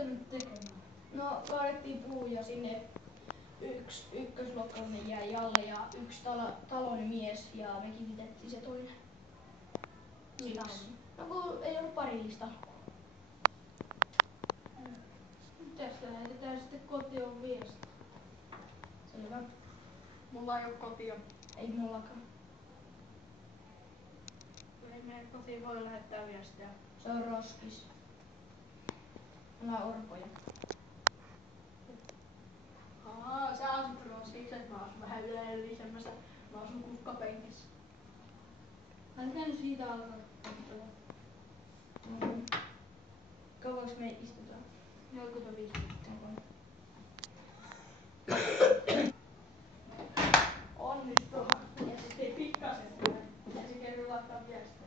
ootte nyt tekemään? No kaadettiin puu ja sinne ykkösluokkalainen jäi alle ja yksi talon mies ja me kivitettiin se toinen. Miksi? No kun ei ollut parillista. Tästä lähetetään sitten kotiin viesti. Selvä. Mulla ei oo kotia. Ei mullakaan. Ei meidän kotiin voi lähettää viestiä. Se on roskis. Me ollaan orpoja. Sä asut roskiksessa, mä asun vähän ylellisemmässä. Mä asun kukkapenkissä. Älkää nyt siitä alkaa katsoa. Kauanko me istutaan? 45. Onnistuhan. Ja sit ei pikkasen tule. Ja se kerran laittaa viestiä.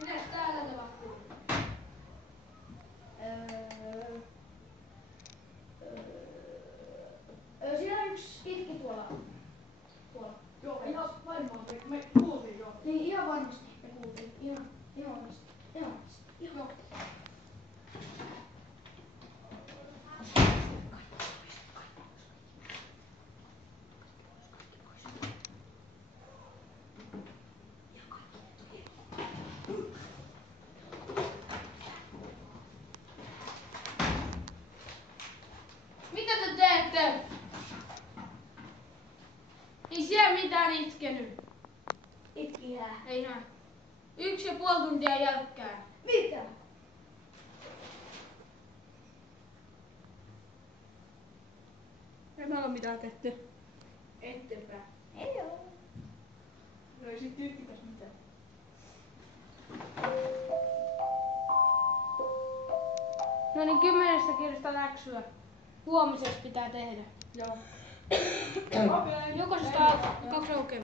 Mitäs täällä tapahtuu? Siinä on yksi itki tuolla. Joo, ihan varmaan me kuultiin jo. Niin ihan varmasti me kuultiin. Ihan varmasti. Ihan varmasti. Joo. Mitä te teette? Ei siellä mitään itkenyt. Itkiä. Ei näe. 1,5 tuntia jälkkää. Mitä? Ei me ole mitään tehty. Ettepä. Ei oo. No ei sit yhtikäs mitään. No niin, 10 kirjasta läksyä. Huomisesta pitää tehdä. Joo. Jokaisesta 2 aukeaa.